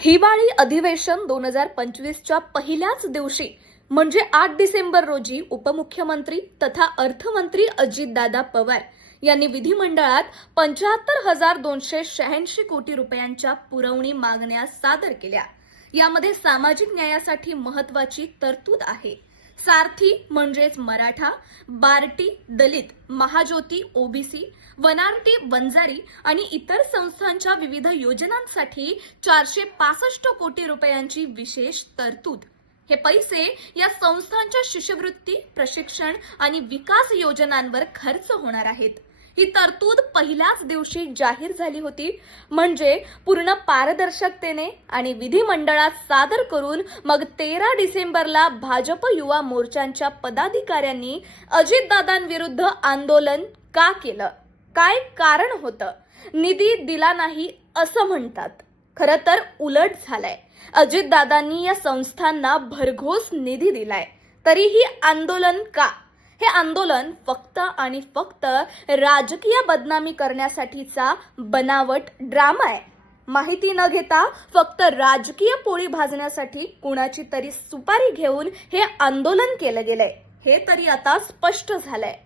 हिवाळी अधिवेशन दोन हजार पंचवीसच्या पहिल्याच दिवशी म्हणजे आठ डिसेंबर रोजी उपमुख्यमंत्री तथा अर्थमंत्री अजितदादा पवार यांनी विधिमंडळात पंच्याहत्तर हजार दोनशे शहाऐंशी कोटी रुपयांच्या पुरवणी मागण्या सादर केल्या. यामध्ये सामाजिक न्यायासाठी महत्वाची तरतूद आहे. सारथी म्हणजेच मराठा बार्टी दलित महाज्योती ओबीसी वनारटी वंजारी आणि इतर संस्थांच्या विविध योजनांसाठी चारशे पासष्ट कोटी रुपयांची विशेष तरतूद. हे पैसे या संस्थांच्या शिष्यवृत्ती प्रशिक्षण आणि विकास योजनांवर खर्च होणार आहेत. ही तरतूद पहिल्याच दिवशी जाहीर झाली होती. म्हणजे पूर्ण पारदर्शकतेने आणि विधिमंडळात सादर करून मग तेरा डिसेंबरला भाजप युवा मोर्चांच्या पदाधिकाऱ्यांनी अजितदादांविरुद्ध आंदोलन का केलं? काय कारण होतं? निधी दिला नाही असं म्हणतात. खरं तर उलट झालंय. अजितदादांनी या संस्थांना भरघोस निधी दिलाय. तरीही आंदोलन का? हे आंदोलन फक्त आणि फक्त राजकीय बदनामी करण्यासाठीचा बनावट ड्रामा आहे. माहिती न घेता फक्त राजकीय पोळी भाजण्यासाठी कुणाची तरी सुपारी घेऊन हे आंदोलन केलं गेलंय. हे तरी आता स्पष्ट झालंय.